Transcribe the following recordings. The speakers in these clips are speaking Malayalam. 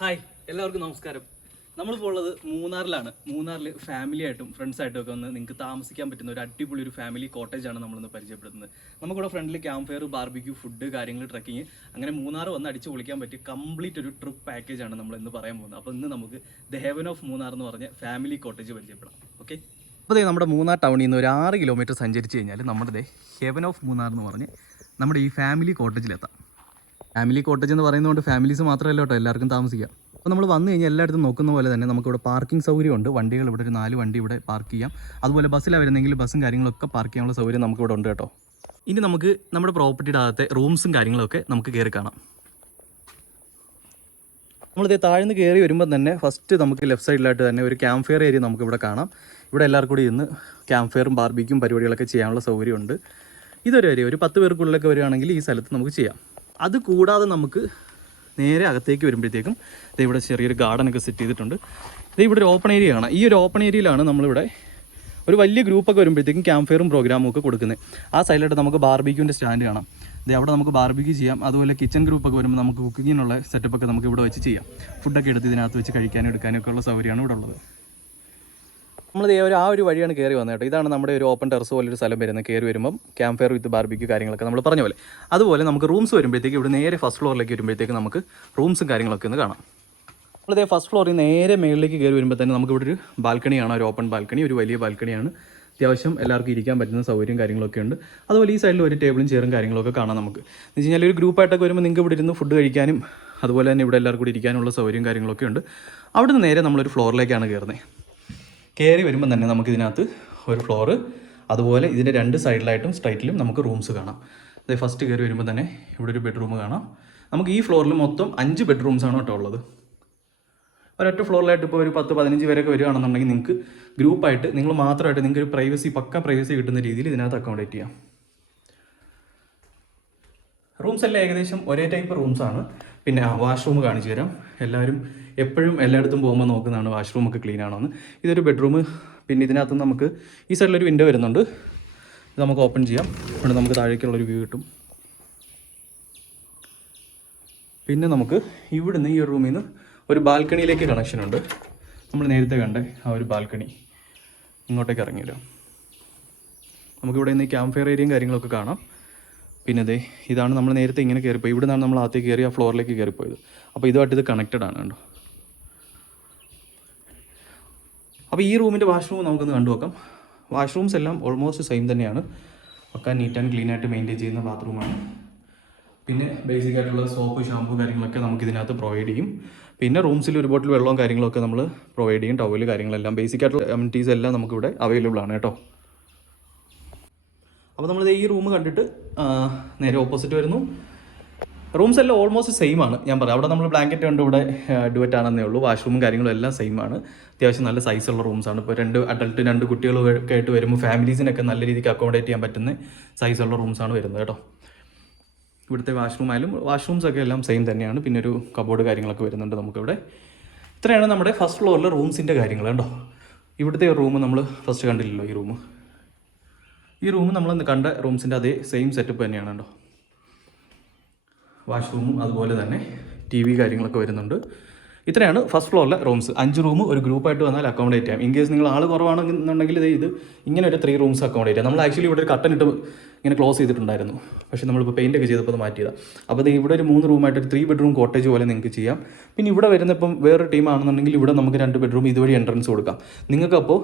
ഹായ് എല്ലാവർക്കും നമസ്കാരം. നമ്മളിപ്പോൾ ഉള്ളത് മൂന്നാറിലാണ്. മൂന്നാറിൽ ഫാമിലി ആയിട്ടും ഫ്രണ്ട്സായിട്ടും ഒക്കെ വന്ന് നിങ്ങൾക്ക് താമസിക്കാൻ പറ്റുന്ന ഒരു അടിപൊളി ഒരു ഫാമിലി കോട്ടേജാണ് നമ്മളിന്ന് പരിചയപ്പെടുത്തുന്നത്. നമുക്കിവിടെ ഫ്രണ്ടിൽ ക്യാമ്പ് ഫയർ, ബാർബിക്യൂ, ഫുഡ്, കാര്യങ്ങൾ, ട്രക്കിങ്, അങ്ങനെ മൂന്നാർ വന്ന് അടിച്ച് പൊളിക്കാൻ പറ്റിയ കംപ്ലീറ്റ് ഒരു ട്രിപ്പ് പാക്കേജാണ് നമ്മൾ ഇന്ന് പറയാൻ പോകുന്നത്. അപ്പോൾ ഇന്ന് നമുക്ക് ദ ഹെവൻ ഓഫ് മൂന്നാർ എന്ന് പറഞ്ഞ ഫാമിലി കോട്ടേജ് പരിചയപ്പെടാം. ഓക്കെ, അപ്പോൾ നമ്മുടെ മൂന്നാർ ടൗണിൽ നിന്ന് ഒരു 6 കിലോമീറ്റർ സഞ്ചരിച്ച് കഴിഞ്ഞാൽ നമ്മുടെ ഹെവൻ ഓഫ് മൂന്നാർ എന്ന് പറഞ്ഞ് നമ്മുടെ ഈ ഫാമിലി കോട്ടേജിലെത്താം. ഫാമിലി കോട്ടേജ് എന്ന് പറയുന്നതുകൊണ്ട് ഫാമിലീസ് മാത്രമല്ല കേട്ടോ, എല്ലാവർക്കും താമസിക്കാം. അപ്പോൾ നമ്മൾ വന്നു കഴിഞ്ഞാൽ എല്ലായിടത്തും നോക്കുന്ന പോലെ തന്നെ നമുക്കിവിടെ പാർക്കിംഗ് സൗകര്യമുണ്ട്. വണ്ടികൾ ഇവിടെ ഒരു 4 വണ്ടി ഇവിടെ പാർക്ക് ചെയ്യാം. അതുപോലെ ബസ്സിലാണ് വരുന്നെങ്കിൽ ബസ്സും കാര്യങ്ങളൊക്കെ പാർക്ക് ചെയ്യാനുള്ള സൗകര്യം നമുക്കിവിടെ ഉണ്ട് കേട്ടോ. ഇനി നമുക്ക് നമ്മുടെ പ്രോപ്പർട്ടിയുടെ അകത്തെ റൂംസും കാര്യങ്ങളൊക്കെ നമുക്ക് കയറി കാണാം. നമ്മളിത് താഴ്ന്ന് കയറി വരുമ്പോൾ തന്നെ ഫസ്റ്റ് നമുക്ക് ലെഫ്റ്റ് സൈഡിലായിട്ട് തന്നെ ഒരു ക്യാമ്പ് ഫയർ ഏരിയ നമുക്കിവിടെ കാണാം. ഇവിടെ എല്ലാവർക്കും കൂടി ഇന്ന് ക്യാമ്പ് ഫയറും ബാർബിക്യും പരിപാടികളൊക്കെ ചെയ്യാനുള്ള സൗകര്യമുണ്ട്. ഇതൊരു ഏരിയ ഒരു 10 പേർക്കുള്ളിലൊക്കെ വരികയാണെങ്കിൽ ഈ സ്ഥലത്ത് നമുക്ക് ചെയ്യാം. അത് കൂടാതെ നമുക്ക് നേരെ അകത്തേക്ക് വരുമ്പോഴത്തേക്കും ഇവിടെ ചെറിയൊരു ഗാർഡനൊക്കെ സെറ്റ് ചെയ്തിട്ടുണ്ട്. ഇവിടെ ഒരു ഓപ്പൺ ഏരിയ ആണ്. ഈ ഒരു ഓപ്പൺ ഏരിയയിലാണ് നമ്മളിവിടെ ഒരു വലിയ ഗ്രൂപ്പൊക്കെ വരുമ്പോഴത്തേക്കും ക്യാമ്പ് ഫയറും പ്രോഗ്രാമും ഒക്കെ കൊടുക്കുന്നത്. ആ സൈഡിലായിട്ട് നമുക്ക് ബാർബിക്യൂൻ്റെ സ്റ്റാൻഡ് കാണാം. അവിടെ നമുക്ക് ബാർബിക്യൂ ചെയ്യാം. അതുപോലെ കിച്ചൺ ഗ്രൂപ്പൊക്കെ വരുമ്പോൾ നമുക്ക് കുക്കിങ്ങിനുള്ള സെറ്റപ്പൊക്കെ നമുക്ക് ഇവിടെ വെച്ച് ചെയ്യാം. ഫുഡൊക്കെ എടുത്ത് ഇതിനകത്ത് വെച്ച് കഴിക്കാനും എടുക്കാനും ഒക്കെ ഉള്ള സൗകര്യമാണ് ഇവിടെ ഉള്ളത്. നമ്മൾ ആ ഒരു വഴിയാണ് കയറി വന്നത് കേട്ടോ. ഇതാണ് നമ്മുടെ ഒരു ഓപ്പൺ ടെറസ് പോലെ ഒരു സ്ഥലം വരുന്നത്. കയറി വരുമ്പം ക്യാമ്പ് ഫയർ വിത്ത് ബാർബിക്യൂ കാര്യങ്ങളൊക്കെ നമ്മൾ പറഞ്ഞ പോലെ. അതുപോലെ നമുക്ക് റൂംസ് വരുമ്പോഴത്തേക്ക് ഇവിടെ നേരെ ഫസ്റ്റ് ഫ്ലോറിലേക്ക് വരുമ്പോഴത്തേക്ക് നമുക്ക് റൂംസും കാര്യങ്ങളൊക്കെ ഒന്ന് കാണാം. നമ്മളിതേ ഫസ്റ്റ് ഫ്ലോറിൽ നേരെ മേളിലേക്ക് കയറി വരുമ്പോൾ തന്നെ നമുക്ക് ഇവിടെ ഒരു ബാൽക്കണിയാണ്, ഒരു ഓപ്പൺ ബാൽക്കണി, ഒരു വലിയ ബാൽക്കണിയാണ്. അത്യാവശ്യം എല്ലാവർക്കും ഇരിക്കാൻ പറ്റുന്ന സൗകര്യം കാര്യങ്ങളൊക്കെ ഉണ്ട്. അതുപോലെ ഈ സൈഡിൽ ഒരു ടേബിളും ചെയറും കാര്യങ്ങളൊക്കെ കാണാം. നമുക്ക് എന്ന് വെച്ച് കഴിഞ്ഞാൽ ഒരു ഗ്രൂപ്പായിട്ടൊക്കെ വരുമ്പോൾ നിങ്ങൾക്ക് ഇവിടെ ഇരുന്ന് ഫുഡ് കഴിക്കാനും അതുപോലെ തന്നെ ഇവിടെ എല്ലാവർക്കും കൂടി ഇരിക്കാനുള്ള സൗകര്യം കാര്യങ്ങളൊക്കെ ഉണ്ട്. അവിടെ നിന്ന് നേരെ നമ്മളൊരു ഫ്ലോറിലേക്കാണ് കയറുന്നത്. കയറി വരുമ്പോൾ തന്നെ നമുക്കിതിനകത്ത് ഒരു ഫ്ലോറ്, അതുപോലെ ഇതിൻ്റെ 2 സൈഡിലായിട്ടും സ്ട്രൈറ്റിലും നമുക്ക് റൂംസ് കാണാം. അതായത് ഫസ്റ്റ് കയറി വരുമ്പോൾ തന്നെ ഇവിടെ ഒരു ബെഡ്റൂം കാണാം. നമുക്ക് ഈ ഫ്ലോറിൽ മൊത്തം 5 ബെഡ്റൂംസാണ് കേട്ടോ ഉള്ളത്. ഒരൊറ്റ ഫ്ലോറിലായിട്ട് ഇപ്പോൾ ഒരു 10-15 പേരൊക്കെ വരികയാണെന്നുണ്ടെങ്കിൽ നിങ്ങൾക്ക് ഗ്രൂപ്പായിട്ട് നിങ്ങൾ മാത്രമായിട്ട് നിങ്ങൾക്ക് ഒരു പ്രൈവസി, പക്ക പ്രൈവസി കിട്ടുന്ന രീതിയിൽ ഇതിനകത്ത് അക്കോമഡേറ്റ് ചെയ്യാം. റൂംസ് എല്ലാം ഏകദേശം ഒരേ ടൈപ്പ് റൂംസാണ്. പിന്നെ വാഷ്റൂം കാണിച്ചു തരാം. എല്ലാവരും എപ്പോഴും എല്ലായിടത്തും പോകുമ്പോൾ നോക്കുന്നതാണ് വാഷ്റൂമൊക്കെ ക്ലീൻ ആണോ എന്ന്. ഇതൊരു ബെഡ്റൂം. പിന്നെ ഇതിനകത്ത് നമുക്ക് ഈ സൈഡിലൊരു വിൻഡോ വരുന്നുണ്ട്. ഇത് നമുക്ക് ഓപ്പൺ ചെയ്യാം. ഇവിടെ നമുക്ക് താഴേക്കുള്ളൊരു വ്യൂ കിട്ടും. പിന്നെ നമുക്ക് ഇവിടുന്ന് ഈ ഒരു റൂമിൽ നിന്ന് ഒരു ബാൽക്കണിയിലേക്ക് കണക്ഷൻ ഉണ്ട്. നമ്മൾ നേരത്തെ കണ്ട ആ ഒരു ബാൽക്കണി ഇങ്ങോട്ടേക്ക് ഇറങ്ങി വരാം. നമുക്കിവിടെ നിന്ന് ക്യാമ്പ് ഫയർ ഏരിയയും കാര്യങ്ങളൊക്കെ കാണാം. പിന്നെ ഇതാണ് നമ്മൾ നേരത്തെ ഇങ്ങനെ കയറിപ്പോയി. ഇവിടെ നിന്നാണ് നമ്മൾ അകത്തേക്ക് കയറി ആ ഫ്ലോറിലേക്ക് കയറിപ്പോയത്. അപ്പോൾ ഇതുമായിട്ട് ഇത് കണക്റ്റഡ് ആണ് കണ്ടോ. അപ്പോൾ ഈ റൂമിൻ്റെ വാഷ്റൂം നമുക്കൊന്ന് കണ്ടു നോക്കാം. വാഷ്റൂംസ് എല്ലാം ഓൾമോസ്റ്റ് സെയിം തന്നെയാണ്. ഒക്കെ നീറ്റ് ആൻഡ് ക്ലീൻ ആയിട്ട് മെയിൻറ്റെയിൻ ചെയ്യുന്ന ബാത്റൂമാണ്. പിന്നെ ബേസിക് ആയിട്ടുള്ള സോപ്പ്, ഷാമ്പു കാര്യങ്ങളൊക്കെ നമുക്ക് ഇതിനകത്ത് പ്രൊവൈഡ് ചെയ്യും. പിന്നെ റൂംസിൽ ഒരു ബോട്ടിൽ വെള്ളവും കാര്യങ്ങളൊക്കെ നമ്മൾ പ്രൊവൈഡ് ചെയ്യും. ടവല് കാര്യങ്ങളെല്ലാം ബേസിക് ആയിട്ടുള്ള അമ്യൂണിറ്റീസ് എല്ലാം നമുക്കിവിടെ അവൈലബിൾ ആണ് കേട്ടോ. അപ്പോൾ നമ്മൾ ഈ റൂം കണ്ടിട്ട് നേരെ ഓപ്പോസിറ്റ് വരുന്നു. റൂംസ് എല്ലാം ഓൾമോസ്റ്റ് സെയിം ആണ്. ഞാൻ പറയാം, അവിടെ നമ്മൾ ബ്ലാങ്കറ്റ് ഉണ്ട്, ഇവിടെ ഡുവറ്റ് ആണെന്നേ ഉള്ളൂ. വാഷ്റൂമും കാര്യങ്ങളും എല്ലാം സെയിം ആണ്. അത്യാവശ്യം നല്ല സൈസുള്ള റൂംസാണ്. ഇപ്പോൾ 2 അഡൾട്ട് 2 കുട്ടികളൊക്കെ ആയിട്ട് വരുമ്പോൾ ഫാമിലീസിനൊക്കെ നല്ല രീതിക്ക് അക്കോമഡേറ്റ് ചെയ്യാൻ പറ്റുന്ന സൈസുള്ള റൂംസാണ് വരുന്നത് കേട്ടോ. ഇവിടുത്തെ വാഷ്റൂം ആയാലും വാഷ്റൂംസൊക്കെ എല്ലാം സെയിം തന്നെയാണ്. പിന്നെ ഒരു കബോർഡ് കാര്യങ്ങളൊക്കെ വരുന്നുണ്ട് നമുക്കിവിടെ. ഇത്രയാണ് നമ്മുടെ ഫസ്റ്റ് ഫ്ലോറിലെ റൂംസിൻ്റെ കാര്യങ്ങൾ കേട്ടോ. ഇവിടുത്തെ റൂം നമ്മൾ ഫസ്റ്റ് കണ്ടില്ലല്ലോ. ഈ റൂം നമ്മൾ കണ്ട റൂംസിൻ്റെ അതേ സെയിം സെറ്റപ്പ് തന്നെയാണ് കേട്ടോ. വാഷ്റൂമും അതുപോലെ തന്നെ TV കാര്യങ്ങളൊക്കെ വരുന്നുണ്ട്. ഇത്രയാണ് ഫസ്റ്റ് ഫ്ലോറിലെ റൂംസ്. 5 റൂം ഒരു ഗ്രൂപ്പായിട്ട് വന്നാൽ അക്കോമഡേറ്റ് ചെയ്യാം. ഇൻ കേസ് നിങ്ങൾ ആൾ കുറവാണെന്നുണ്ടെങ്കിൽ ഇത് ഇങ്ങനെ ഒരു 3 റൂംസ് അക്കോമഡേറ്റ് ചെയ്യാം. നമ്മൾ ആക്ച്വലി ഇവിടെ ഒരു കട്ടൻ ഇട്ട് ഇങ്ങനെ ക്ലോസ് ചെയ്തിട്ടുണ്ടായിരുന്നു. പക്ഷേ നമ്മളിപ്പോൾ പെയിൻ്റ് ഒക്കെ ചെയ്തപ്പോൾ അത് മാറ്റിയതാണ്. അപ്പോൾ ഇവിടെ ഒരു 3 റൂമായിട്ട് ഒരു 3 ബെഡ്റൂം കോട്ടേജ് പോലെ നിങ്ങൾക്ക് ചെയ്യാം. പിന്നെ ഇവിടെ വരുന്നപ്പം വേറൊരു ടീമാണെന്നുണ്ടെങ്കിൽ ഇവിടെ നമുക്ക് 2 ബെഡ്റൂം ഇതുവഴി എൻട്രൻസ് കൊടുക്കാം. നിങ്ങൾക്കപ്പോൾ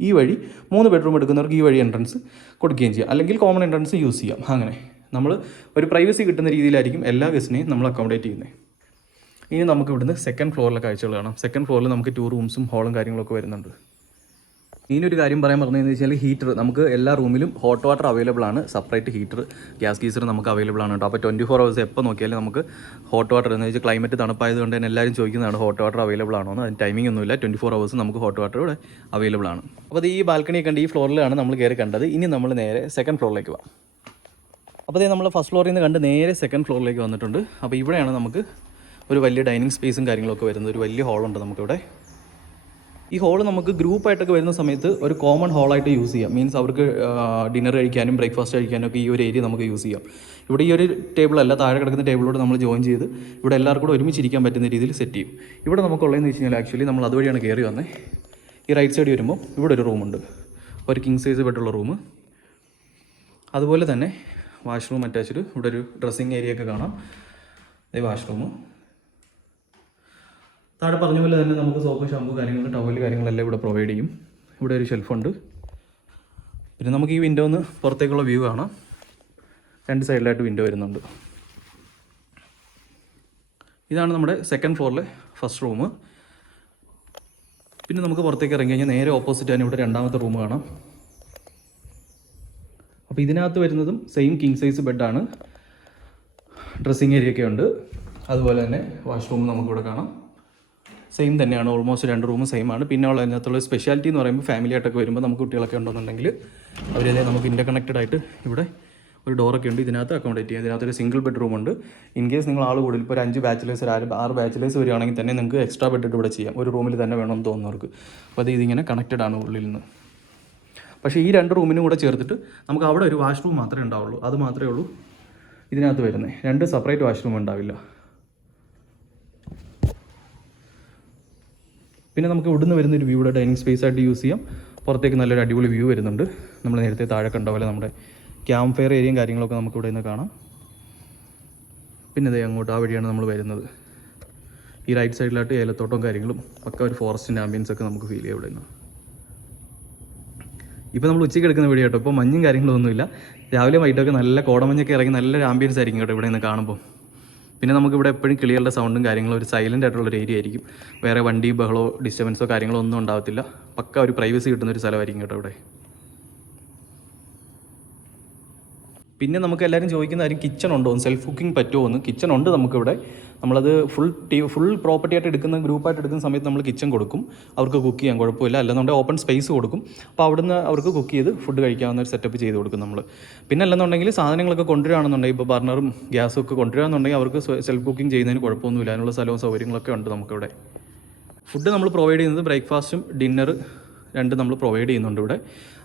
ഈ വഴി 3 ബെഡ്റൂം എടുക്കുന്നവർക്ക് ഈ വഴി എൻട്രൻസ് കൊടുക്കുകയും ചെയ്യാം. അല്ലെങ്കിൽ കോമൺ എൻട്രൻസ് യൂസ് ചെയ്യാം. അങ്ങനെ നമ്മൾ ഒരു പ്രൈവസി കിട്ടുന്ന രീതിയിലായിരിക്കും എല്ലാ ഗസ്റ്റിനെയും നമ്മൾ അക്കോമഡേറ്റ് ചെയ്യുന്നത്. ഇനി നമുക്ക് ഇവിടുന്ന് സെക്കൻഡ് ഫ്ലോറിലെ കാഴ്ചകൾ കാണാം. സെക്കൻഡ് ഫ്ലോറിൽ നമുക്ക് 2 റൂംസും ഹോളും കാര്യങ്ങളൊക്കെ വരുന്നുണ്ട്. ഇതിനൊരു കാര്യം പറയാൻ പറഞ്ഞതെന്ന് വെച്ചാൽ ഹീറ്റർ നമുക്ക് എല്ലാ റൂമിലും ഹോട്ട് വാട്ടർ അവൈലബിൾ ആണ്. സെപ്പറേറ്റ് ഹീറ്റർ, ഗ്യാസ് ഗീസർ നമുക്ക് അവൈലബിൾ ആണ് കേട്ടോ. അപ്പോൾ 24 hours എപ്പോൾ നോക്കിയാലും നമുക്ക് ഹോട്ട് വാട്ടർ എന്ന് വെച്ചാൽ ക്ലൈമറ്റ് തണുപ്പായതുകൊണ്ട് തന്നെ എല്ലാവരും ചോദിക്കുന്നതാണ് ഹോട്ട് വാട്ടർ അവൈലബിൾ ആണോ എന്ന്. അതിന് ടൈമിംഗ് ഒന്നുമില്ല. 24 hours നമുക്ക് ഹോട്ട് വാട്ടർ ഇവിടെ അവൈലബിൾ ആണ്. അപ്പോൾ ഈ ബാൽക്കണി കണ്ട് ഈ ഫ്ലോറിലാണ് നമ്മൾ കയറി കണ്ടത്. ഇനി നമ്മൾ നേരെ സെക്കൻഡ് ഫ്ലോറിലേക്ക് പോകാം. അപ്പോൾ നമ്മൾ ഫസ്റ്റ് ഫ്ലോറിൽ നിന്ന് കണ്ട് നേരെ സെക്കൻഡ് ഫ്ലോറിലേക്ക് വന്നിട്ടുണ്ട്. അപ്പോൾ ഇവിടെയാണ് നമുക്ക് ഒരു വലിയ ഡൈനിങ് സ്പേസും കാര്യങ്ങളൊക്കെ വരുന്നത്. ഒരു വലിയ ഹോളുണ്ട് നമുക്കിവിടെ. ഈ ഹോൾ നമുക്ക് ഗ്രൂപ്പായിട്ടൊക്കെ വരുന്ന സമയത്ത് ഒരു കോമൺ ഹോളായിട്ട് യൂസ് ചെയ്യാം. മീൻസ് അവർക്ക് ഡിന്നർ കഴിക്കാനും ബ്രേക്ക്ഫാസ്റ്റ് കഴിക്കാനും ഒക്കെ ഈ ഒരു ഏരിയ നമുക്ക് യൂസ് ചെയ്യാം. ഇവിടെ ഈ ഒരു ടേബിളല്ല, താഴെ കിടക്കുന്ന ടേബിളോട് നമ്മൾ ജോയിൻ ചെയ്ത് ഇവിടെ എല്ലാവർക്കും കൂടെ ഒരുമിച്ചിരിക്കാൻ പറ്റുന്ന രീതിയിൽ സെറ്റ് ചെയ്യും. ഇവിടെ നമുക്കുള്ളതെന്ന് വെച്ച് കഴിഞ്ഞാൽ ആക്ച്വലി നമ്മൾ അതുവഴിയാണ് കയറി വന്നത്. ഈ റൈറ്റ് സൈഡ് വരുമ്പോൾ ഇവിടെ ഒരു റൂമുണ്ട്, ഒരു കിങ് സൈസ് ബെഡുള്ള റൂം. അതുപോലെ തന്നെ വാഷ്റൂം അറ്റാച്ച്ഡ്. ഇവിടെ ഒരു ഡ്രസ്സിങ് ഏരിയ ഒക്കെ കാണാം. ഇതേ വാഷ്റൂം. താഴെ പറഞ്ഞ പോലെ തന്നെ നമുക്ക് സോപ്പ്, ഷാമ്പു കാര്യങ്ങൾ, ടവൽ കാര്യങ്ങളെല്ലാം ഇവിടെ പ്രൊവൈഡ് ചെയ്യും. ഇവിടെ ഒരു ഷെൽഫുണ്ട്. പിന്നെ നമുക്ക് ഈ വിൻഡോന്ന് പുറത്തേക്കുള്ള വ്യൂ കാണാം. 2 സൈഡിലായിട്ട് വിൻഡോ വരുന്നുണ്ട്. ഇതാണ് നമ്മുടെ സെക്കൻഡ് ഫ്ലോറിലെ ഫസ്റ്റ് റൂം. പിന്നെ നമുക്ക് പുറത്തേക്ക് ഇറങ്ങി കഴിഞ്ഞാൽ നേരെ ഓപ്പോസിറ്റ് തന്നെ ഇവിടെ രണ്ടാമത്തെ റൂം കാണാം. അപ്പോൾ ഇതിനകത്ത് വരുന്നതും സെയിം കിങ് സൈസ് ബെഡാണ്. ഡ്രസ്സിങ് ഏരിയ ഒക്കെ ഉണ്ട്. അതുപോലെ തന്നെ വാഷ്റൂം നമുക്കിവിടെ കാണാം. സെയിം തന്നെയാണ്, ഓൾമോസ്റ്റ് 2 റൂമും സെയിം ആണ്. പിന്നെ ഉള്ള അതിനകത്തുള്ള സ്പെഷ്യാലിറ്റി എന്ന് പറയുമ്പോൾ ഫാമിലി ആയിട്ടൊക്കെ വരുമ്പോൾ നമുക്ക് കുട്ടികളൊക്കെ ഉണ്ടെന്നുണ്ടെങ്കിൽ അവരതേ നമുക്ക് ഇൻ്റർകണക്റ്റഡ് ആയിട്ട് ഇവിടെ ഒരു ഡോറൊക്കെ ഉണ്ട്. ഇതിനകത്ത് അക്കോമഡേറ്റ് ചെയ്യാം. ഇതിനകത്തൊരു സിംഗിൾ ബെഡ്റൂം ഉണ്ട്. ഇൻ കേസ് നിങ്ങൾ ആൾ കൂടുതൽ ഇപ്പോൾ ഒരു 5 ബാച്ചിലേഴ്സ്, 6 ബാച്ചിലേഴ്സ് വരികയാണെങ്കിൽ തന്നെ നിങ്ങൾക്ക് എക്സ്ട്രാ ബെഡ് ഇവിടെ ചെയ്യാം, ഒരു റൂമിൽ തന്നെ വേണമെന്ന് തോന്നുന്നവർക്ക്. അപ്പോൾ അത് ഇതിങ്ങനെ കണക്റ്റഡ് ആണ് ഉള്ളിൽ നിന്ന്. പക്ഷേ ഈ 2 റൂമിനും കൂടെ ചേർത്തിട്ട് നമുക്ക് അവിടെ ഒരു വാഷ്റൂം മാത്രമേ ഉണ്ടാവുള്ളൂ. അത് മാത്രമേ ഉള്ളൂ ഇതിനകത്ത് വരുന്നത്. 2 സെപ്പറേറ്റ് വാഷ്റൂം ഉണ്ടാവില്ല. പിന്നെ നമുക്ക് ഇവിടുന്ന് വരുന്നൊരു വ്യൂ ഇവിടെ ഡൈനിങ് സ്പേസ് ആയിട്ട് യൂസ് ചെയ്യാം. പുറത്തേക്ക് നല്ലൊരു അടിപൊളി വ്യൂ വരുന്നുണ്ട്. നമ്മൾ നേരത്തെ താഴെ കണ്ട പോലെ നമ്മുടെ ക്യാമ്പ് ഫയർ ഏരിയയും കാര്യങ്ങളൊക്കെ നമുക്ക് ഇവിടെ നിന്ന് കാണാം. പിന്നെ ഇതേ അങ്ങോട്ട് ആ വഴിയാണ് നമ്മൾ വരുന്നത്. ഈ റൈറ്റ് സൈഡിലായിട്ട് ഏലത്തോട്ടവും കാര്യങ്ങളും ഒക്കെ ഒരു ഫോറസ്റ്റിൻ്റെ ആംബിയൻസ് ഒക്കെ നമുക്ക് ഫീൽ ചെയ്യാം ഇവിടെ നിന്ന്. ഇപ്പോൾ നമ്മൾ ഉച്ചയ്ക്ക് എടുക്കുന്ന വീഡിയോ കേട്ടോ. ഇപ്പോൾ മഞ്ഞും കാര്യങ്ങളൊന്നുമില്ല. രാവിലെ വൈകിട്ടൊക്കെ നല്ല കോടമഞ്ഞൊക്കെ ഇറങ്ങി നല്ലൊരു ആംബിയൻസ് ആയിരിക്കും കേട്ടോ ഇവിടെ നിന്ന് കാണുമ്പോൾ. പിന്നെ നമുക്കിവിടെ എപ്പോഴും കിളികളുടെ സൗണ്ടും കാര്യങ്ങളും ഒരു സൈലൻ്റ് ആയിട്ടുള്ളൊരു ഏരിയ ആയിരിക്കും. വേറെ വണ്ടി ബഹളോ ഡിസ്റ്റർബൻസോ കാര്യങ്ങളോ ഒന്നും ഉണ്ടാകത്തില്ല. പക്ക ഒരു പ്രൈവസി കിട്ടുന്നൊരു സ്ഥലമായിരിക്കും കേട്ടോ ഇവിടെ. പിന്നെ നമുക്ക് എല്ലാവരും ചോദിക്കുന്ന കാര്യം കിച്ചൺ ഉണ്ടോ, സെൽഫ് കുക്കിംഗ് പറ്റുമോ എന്ന്. കിച്ചൺ ഉണ്ട് നമുക്കിവിടെ. നമ്മളത് ഫുൾ പ്രോപ്പർട്ടി ആയിട്ട് എടുക്കുന്ന, ഗ്രൂപ്പായിട്ട് എടുക്കുന്ന സമയത്ത് നമ്മൾ കിച്ചൺ കൊടുക്കും. അവർക്ക് കുക്ക് ചെയ്യാൻ കുഴപ്പമില്ല. അല്ലെന്നുണ്ടെങ്കിൽ ഓപ്പൺ സ്പേസ് കൊടുക്കും. അപ്പോൾ അവിടുന്ന് അവർക്ക് കുക്ക് ചെയ്ത് ഫുഡ് കഴിക്കാവുന്ന ഒരു സെറ്റപ്പ് ചെയ്ത് കൊടുക്കും നമ്മൾ. പിന്നെ അല്ലെന്നുണ്ടെങ്കിൽ സാധനങ്ങളൊക്കെ കൊണ്ടുവരികയാണെന്നുണ്ടെങ്കിൽ ഇപ്പോൾ ബർണറും ഗ്യാസും ഒക്കെ കൊണ്ടുവരികയാണെന്നുണ്ടെങ്കിൽ അവർക്ക് സെൽഫ് കുക്കിംഗ് ചെയ്യുന്നതിന് കുഴപ്പമൊന്നുമില്ല. അതിനുള്ള സ്ഥലവും സൗകര്യങ്ങളൊക്കെ ഉണ്ട് നമുക്കിവിടെ. ഫുഡ് നമ്മൾ പ്രൊവൈഡ് ചെയ്യുന്നത് ബ്രേക്ക്ഫാസ്റ്റും ഡിന്നർ 2 നമ്മൾ പ്രൊവൈഡ് ചെയ്യുന്നുണ്ട് ഇവിടെ.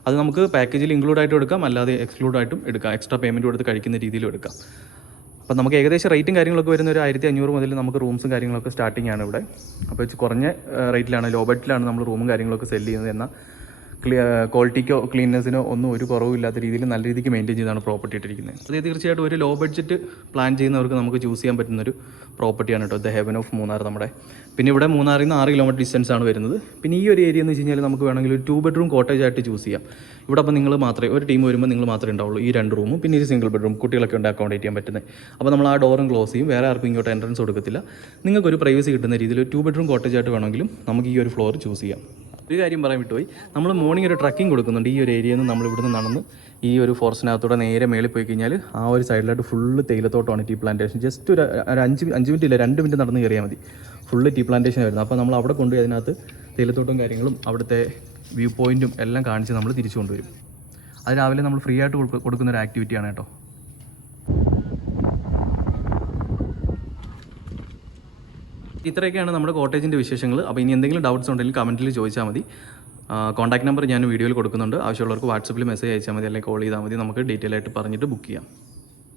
അത് നമുക്ക് പാക്കേജിൽ ഇൻക്ലൂഡ് ആയിട്ടും എടുക്കാം, അല്ലാതെ എക്സ്ക്ലൂഡ് ആയിട്ടും എടുക്കാം. എക്സ്ട്രാ പേയ്മെൻറ്റ് കൊടുത്ത് കഴിക്കുന്ന രീതിയിലും എടുക്കാം. അപ്പോൾ നമുക്ക് ഏകദേശം റേറ്റും കാര്യങ്ങളൊക്കെ വരുന്ന ഒരു 1500 മുതൽ നമുക്ക് റൂംസും കാര്യങ്ങളൊക്കെ സ്റ്റാർട്ടിംഗ് ആണ് ഇവിടെ. അപ്പോൾ കുറഞ്ഞ റേറ്റിലാണ്, ലോ ബഡ്ജറ്റിലാണ് നമ്മൾ റൂമും കാര്യങ്ങളൊക്കെ സെല് ചെയ്യുന്നത്. എന്നാൽ ക്വാളിറ്റിക്കോ ക്ലീൻനെസ്സിനോ ഒന്നും ഒരു കുറവില്ലാത്ത രീതിയിൽ നല്ല രീതിക്ക് മെയിൻറ്റെയിൻ ചെയ്താണ് പ്രോപ്പർട്ടി ഇട്ടിരിക്കുന്നത്. അത് തീർച്ചയായിട്ടും ഒരു ലോ ബഡ്ജറ്റ് പ്ലാൻ ചെയ്യുന്നവർക്ക് നമുക്ക് ചൂസ് ചെയ്യാൻ പറ്റുന്നൊരു പ്രോപ്പർട്ടിയാണ് കേട്ടോ ദ ഹെവൻ ഓഫ് മൂന്നാർ നമ്മുടെ. പിന്നെ ഇവിടെ മൂന്നാറിൽ നിന്ന് 6 കിലോമീറ്റർ ഡിസ്റ്റൻസ് ആണ് വരുന്നത്. പിന്നെ ഈ ഒരു ഏരിയ എന്ന് വെച്ച് കഴിഞ്ഞാൽ നമുക്ക് വേണമെങ്കിൽ ഒരു 2 ബെഡ്റൂം കോട്ടേജ് ആയിട്ട് ചൂസ് ചെയ്യാം. ഇവിടെ അപ്പോൾ നിങ്ങൾ മാത്രമേ, ഒരു ടീം വരുമ്പോൾ നിങ്ങൾ മാത്രമേ ഉണ്ടാവുള്ളൂ. ഈ 2 റൂമും പിന്നെ ഒരു സിംഗിൾ ബെഡ്റൂം കുട്ടികളൊക്കെ ഉണ്ട് അക്കോമഡേറ്റ് ചെയ്യാൻ പറ്റുന്നത്. അപ്പോൾ നമ്മൾ ആ ഡോറും ക്ലോസ് ചെയ്യും. വേറെ ആർക്കും ഇങ്ങോട്ട് എൻട്രൻസ് കൊടുക്കത്തില്ല. നിങ്ങൾക്കൊരു പ്രൈവസി കിട്ടുന്ന രീതിയിൽ ഒരു 2 ബെഡ്റൂം കോട്ടേജ് ആയിട്ട് വേണമെങ്കിലും നമുക്ക് ഈ ഒരു ഫ്ലോർ ചൂസ് ചെയ്യാം. ഒരു കാര്യം പറയാൻ വിട്ടുപോയി, നമ്മൾ മോർണിംഗ് ഒരു ട്രക്കിംഗ് കൊടുക്കുന്നുണ്ട്. ഈ ഒരു ഏരിയയിൽ നിന്ന് നമ്മൾ ഇവിടുന്ന് നടന്ന് ഈ ഒരു ഫോറസ്റ്റിനകത്തൂടെ നേരെ മേളിൽ പോയി കഴിഞ്ഞാൽ ആ ഒരു സൈഡിലായിട്ട് ഫുള്ള് തേയിലത്തോട്ടമാണ്, ടീ പ്ലാന്റേഷൻ. ജസ്റ്റ് ഒരു 5 മിനിറ്റ് ഇല്ല, 2 മിനിറ്റ് നടന്ന് കയറിയാൽ മതി. ഫുള്ള് ടീ പ്ലാന്റേഷൻ വരുന്നത്. അപ്പോൾ നമ്മൾ അവിടെ കൊണ്ടുപോയി അതിനകത്ത് തേയിലത്തോട്ടവും കാര്യങ്ങളും അവിടുത്തെ വ്യൂ പോയിൻറ്റും എല്ലാം കാണിച്ച് നമ്മൾ തിരിച്ചു കൊണ്ടുവരും. അത് രാവിലെ നമ്മൾ ഫ്രീ ആയിട്ട് കൊടുക്കുന്ന ഒരു ആക്ടിവിറ്റിയാണ് കേട്ടോ. ഇത്രയൊക്കെയാണ് നമ്മുടെ കോട്ടേജിൻ്റെ വിശേഷങ്ങൾ. അപ്പോൾ ഇനി എന്തെങ്കിലും ഡൗട്ട്സ് ഉണ്ടെങ്കിൽ കമൻറ്റിൽ ചോദിച്ചാൽ മതി. കോൺടാക്ട് നമ്പർ ഞാൻ വീഡിയോയിൽ കൊടുക്കുന്നുണ്ട്. ആവശ്യമുള്ളവർക്ക് വാട്സപ്പിൽ മെസ്സേജ് അയച്ചാൽ മതി, അല്ലെങ്കിൽ കോൾ ചെയ്താൽ മതി. നമുക്ക് ഡീറ്റെയിൽ ആയിട്ട് പറഞ്ഞിട്ട് ബുക്ക് ചെയ്യാം.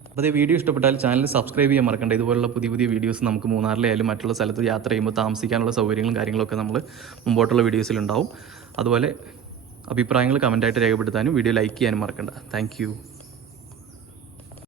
അപ്പോൾ അതേ വീഡിയോ ഇഷ്ടപ്പെട്ടാൽ ചാനൽ സബ്സ്ക്രൈബ് ചെയ്യാൻ മറക്കണ്ട. ഇതുപോലുള്ള പുതിയ വീഡിയോസ് നമുക്ക് മൂന്നാറിലായാലും മറ്റുള്ള സ്ഥലത്ത് യാത്ര ചെയ്യുമ്പോൾ താമസിക്കാനുള്ള സൗകര്യങ്ങളും കാര്യങ്ങളൊക്കെ നമ്മൾ മുമ്പോട്ടുള്ള വീഡിയോസിലുണ്ടാവും. അതുപോലെ അഭിപ്രായങ്ങൾ കമൻറ്റായിട്ട് രേഖപ്പെടുത്താനും വീഡിയോ ലൈക്ക് ചെയ്യാനും മറക്കണ്ട. താങ്ക്